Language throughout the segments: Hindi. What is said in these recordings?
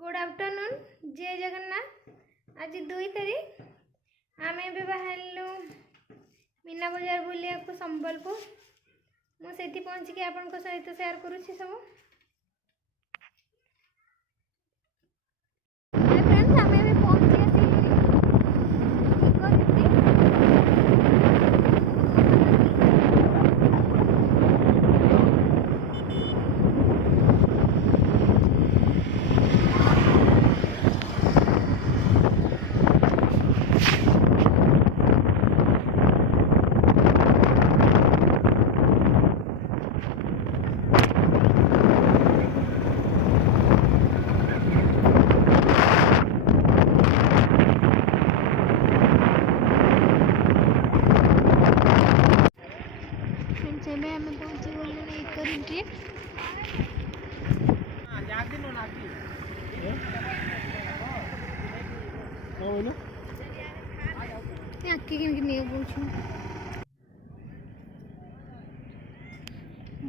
गुड आफ्टरनून जय जगन्नाथ। आज 2 तारीख आम ए बाहर मीना बजार बुलिया को संबलपुर मुझे पहुँचिकी आपण सहित शेयर करुँची सब।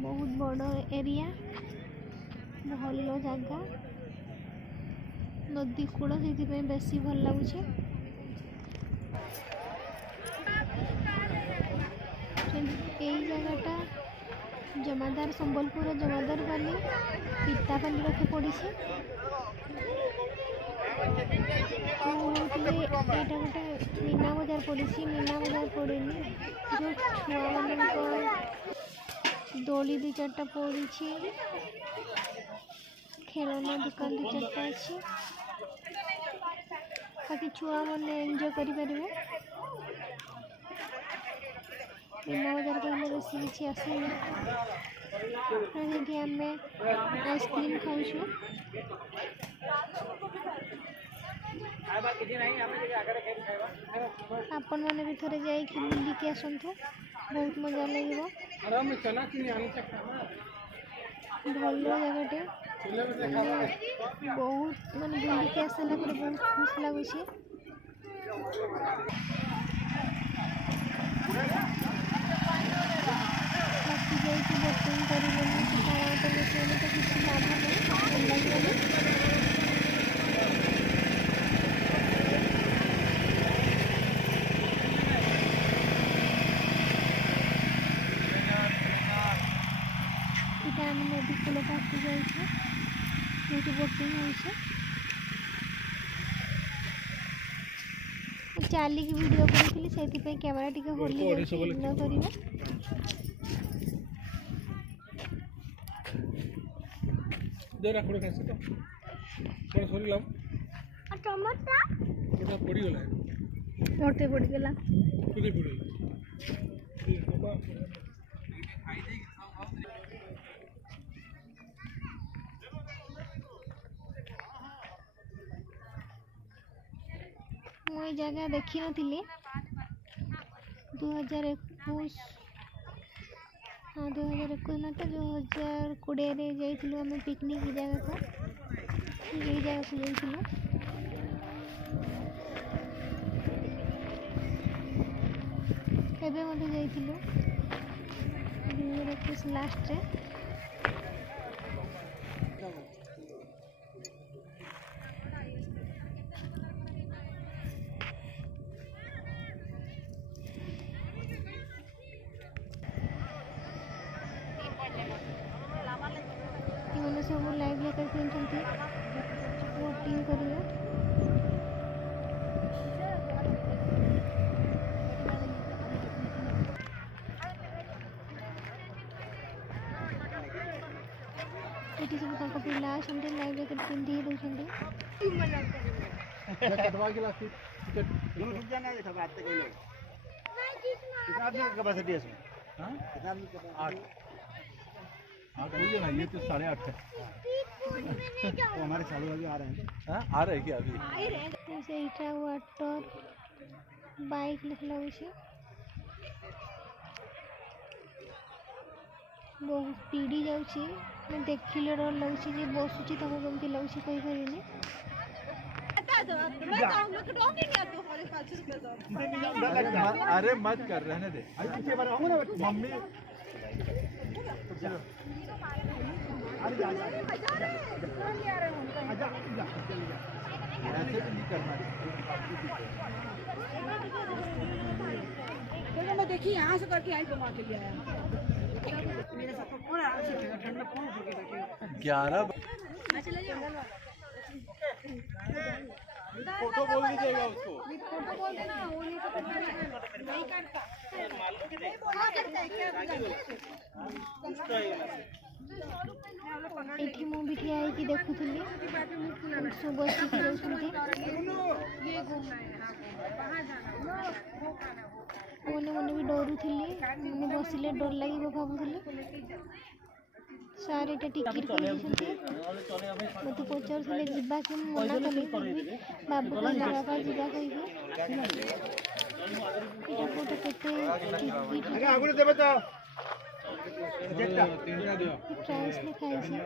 बहुत बड़ एरिया भल जगह नदी कूल से बेसी भल लगुच। जगहटा जमादार संबलपुर जमादार बाली पितापाली रखे पड़ी। यहाँ गोटे मीना बजार पड़ी। मीना बजार पड़ी जो छुआ मान दोली 2-4टा पड़ी। खेलना दुकान 2-4टा अच्छी ताकि छुआ मैंने एंजॉय करें। मीना बजार कहले बेस किसी आसनी आम आइसक्रीम खाऊँ। आपण मैंने भी थोड़े जाइए बुलिकी आसतु बहुत मजा लगे। भल जगटे बहुत माने बुलिकी आसला बहुत खुश लगुच। राति जाइए बोटिंग कर किसी लाभ नहीं लगे। नदी कूल पास जाइए बोटिंग हो चलिकी वीडियो करी से कैमेरा टी होली इग्नोर करेंगे। मोटे पड़गला मुई जगह देखी नी 2021 हाँ 2021 ना तो 2020 जाइलु आम पिकनिक जगह को यही जगह को जाइलु। एबे मते जाइलु 2021 लास्ट रे। सब लाइव लेकर पिंधुंती बोटिंग करिए। ये सब पिला लाइव लेकर पिंधि दौरान ना ये तो 8:30 है। तो हमारे चालू अभी आ रहे हैं। हाँ आ रहे हैं क्या अभी? वाटर बाइक लिखला बहुत पीड़ी जाऊँगी मैं देखिले डर लगुच बसुची तक कमी लगुच कहीपरि। अरे मत कर रहने दे मम्मी मैं देखी यहाँ से करके आई घुमा के लिए आया मेरे साथ पूरा आराम से ठंडा कौन होके बैठेगा 11 फोटो बोल दीजिएगा उसको फोटो बोल देना वो नहीं तो नहीं करता हाँ करता है क्या ଏଠି ମୁଁ ବି ଠିଆ ହେଇକି ଦେଖୁଥିଲି ସବୁ ବସିକି ରହୁଛନ୍ତି ମନେ ମନେ ବି ଡରୁଥିଲି ମାନେ ବସିଲେ ଡର ଲାଗିବ ଭାବୁଥିଲି ସାର୍ ଏଇଟା ଟିକେଟ୍ କରିଦେଇଛନ୍ତି ମୋତେ ପଚାରୁଥିଲେ ଯିବା କି ମୁଁ ମନା କଲି ବାବୁ କହିଲେ ବାବା ଯିବା କହିକି ଏଇଟା ଗୋଟେ କେତେ ପ୍ରାଇସ୍ ଲେଖା ହେଇଛି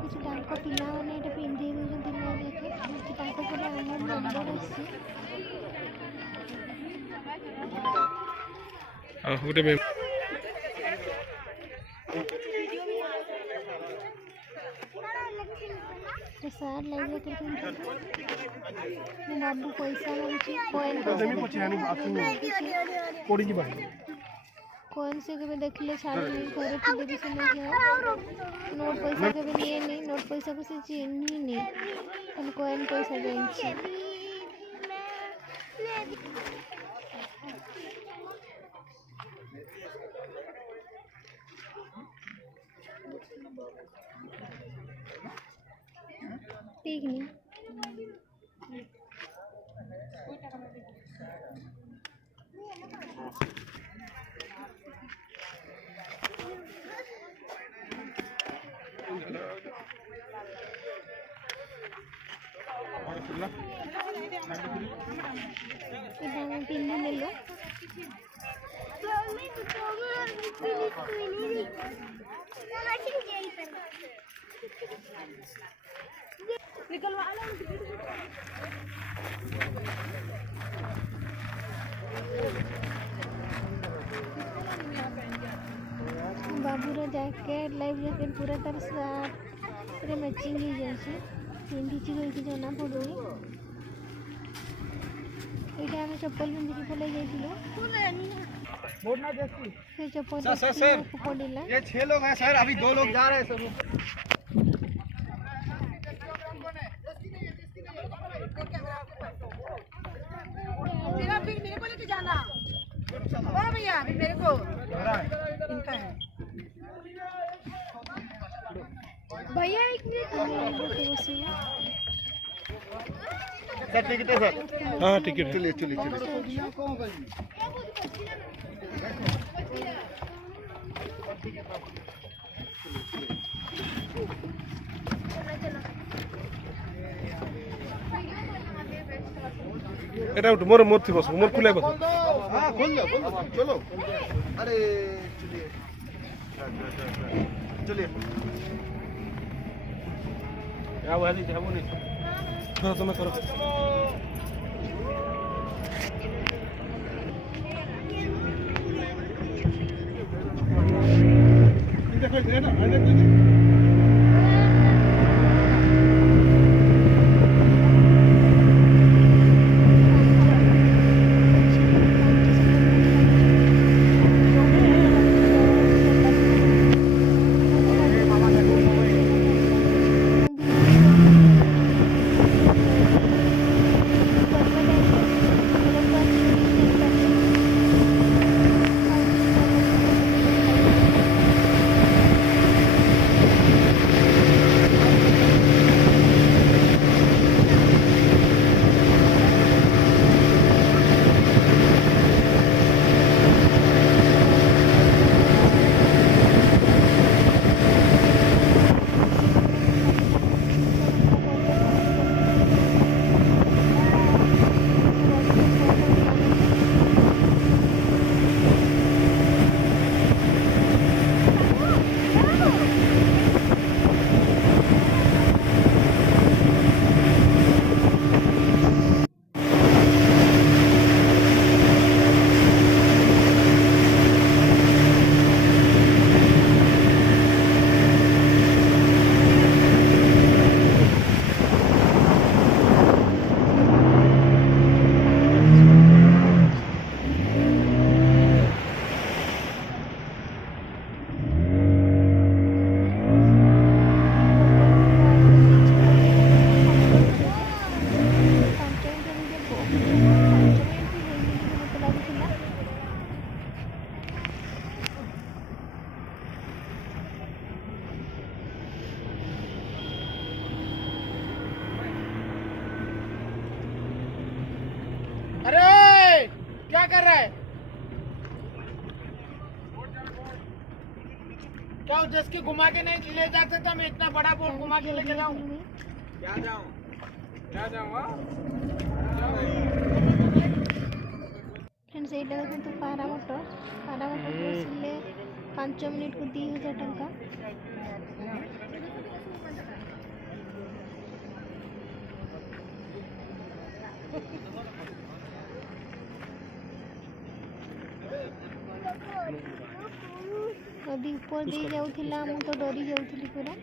କିଛି ତାଙ୍କ ପିଲାମାନେ ଏଇଟା ପିନ୍ଧେଇ ଦେଉଛନ୍ତି ନୂଆ ଜ୍ୟାକେଟ୍ ତାଙ୍କ ପରେ ଆମ ନମ୍ବର ଆସିଛି ସାର୍ ଲାଇଭ୍ ଜ୍ୟାକେଟ୍ ପିନ୍ଧୁଛନ୍ତି ମୋ ବାବୁ ପଇସା ମାଗୁଛି कौन से केवे देखले छाड़ी घरे ଥିଲେ ବି ସେ ନେଇକି ନୋଟ୍ ପଇସା କେବେ ନିଏନି ନୋଟ୍ ପଇସାକୁ ସେ ଚିହ୍ନିନି ଖାଲି କଏନ୍ ପଇସା ଜାଣିଛି ପିକନି এটা আমি পিন্ধি নেলো बाबूर जैकेट लाइफ जैकेट पूरा तार सार्ट मैचिंग हो जाए पिंधि कहीं जना पड़ूनी ये आम चप्पल पिंधिकी पलि जाइए चप्पल पड़ा ये 6 लोग हैं सर अभी 2 लोग जा रहे हैं सब मेरा फिर मेरे को लेके जाना ओ भैया अभी मेरे को इनका है भैया एक मिनट सर टिकट है सर हाँ टिकट चलिए चलिए चलिए এটা মোর মোর থি বস মোর খুলে বস हाँ खोल लो चलो अरे चलिए चलिए या वाली जाबो नहीं करो तुम करो देखो ये ना अरे क्या कर रहा है? क्या उद्देश्य की घुमा के नहीं ले जा सकता? मैं इतना बड़ा बोर्ड घुमा के लेके जाऊँ? क्या जाऊँ? फ्रेंड्स एटा देखो पारा मोटर बसिले 5 मिनिट को 2000 टंका। नदी ऊपर दे जाउथिला मु तो डरी जाउथिली पूरा।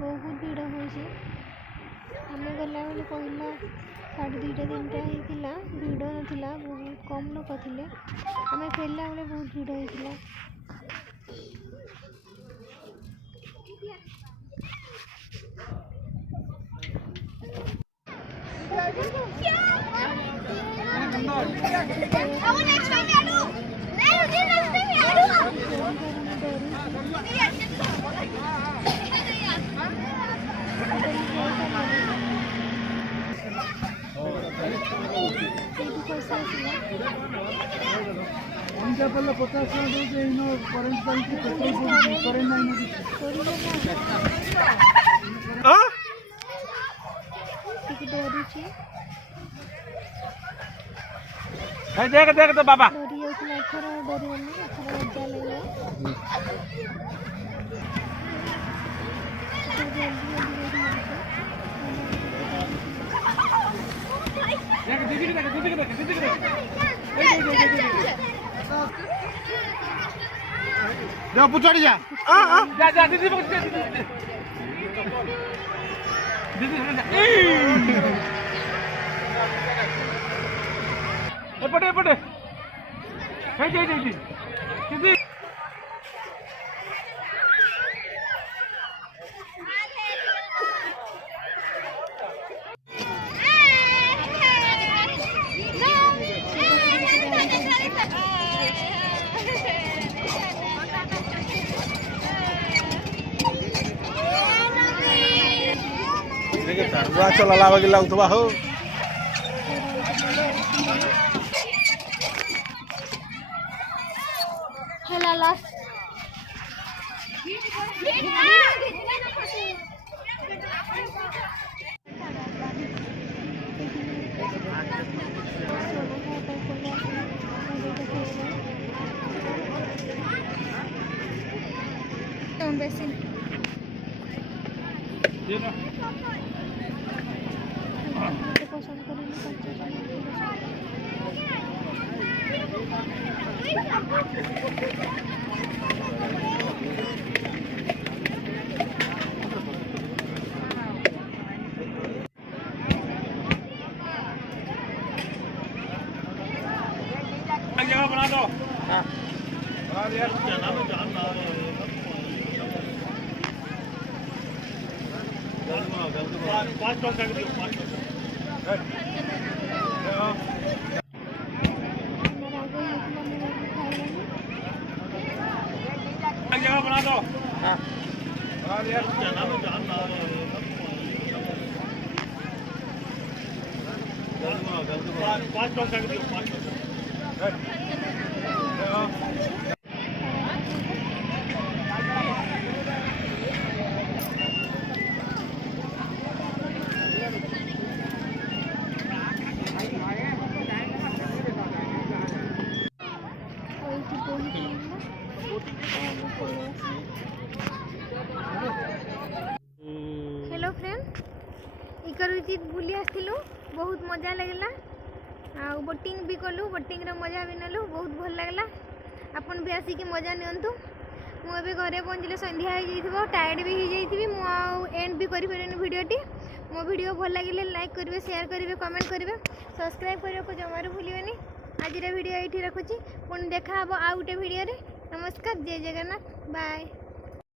बहुत भीड़ होइছে ଆମେ ଗଲାବେଳେ କହିଲା 2:30 3ଟା ହେଇଥିଲା ଭିଡ଼ ନଥିଲା ବହୁତ କମ୍ ଲୋକ ଥିଲେ ଆମେ ଫେରିଲା ବେଳେ ବହୁତ ଭିଡ଼ ହେଇଥିଲା। उनका पहले 50 दे इनो करेंट पाई की पेट्रोल करेंट नहीं हां ठीक डरुची ए देख तो बाबा डरी जाउଥିଲା ଏଥର ଡରିବନି ଏଥର ମଜା ଲାଗିଲା। जा पुछड़ी जा। जा दीदी एपटे दीदी टांगुआ चला लाଗୁଥିବା हो हेला लास्ट बेसी पसंद जगह बना दो। हां बना दिया जाना तो जानना पाँच टन कर दियो 5 जगह बना दो। हां बना दिया जाना तो जानना 5 टन कर दियो 5 टन ଯାଉଛି ବହୁତ हेलो फ्रेंड इकरुचि बुली आसलु बहुत मजा लगला आ बोटिंग भी कलु बोटिंग रो मजा भी नेलु बहुत भल लगला अपन भी आसिक मजा नियंतु मुझे घरे पहुँचले संध्या हो जाइथिबो टायर्ड भी हो जाइथिबी मु आ एंड भी करि परनी वीडियोटी मो वीडियो भल लगिले लाइक करिवे शेयर करिवे कमेंट करिवे सब्सक्राइब करने को जमारू भूलिबेनी आज वीडियो ये रखुची पुणी देखा हबो आ गोटे वीडियो रे नमस्कार जय जगन्नाथ बाय।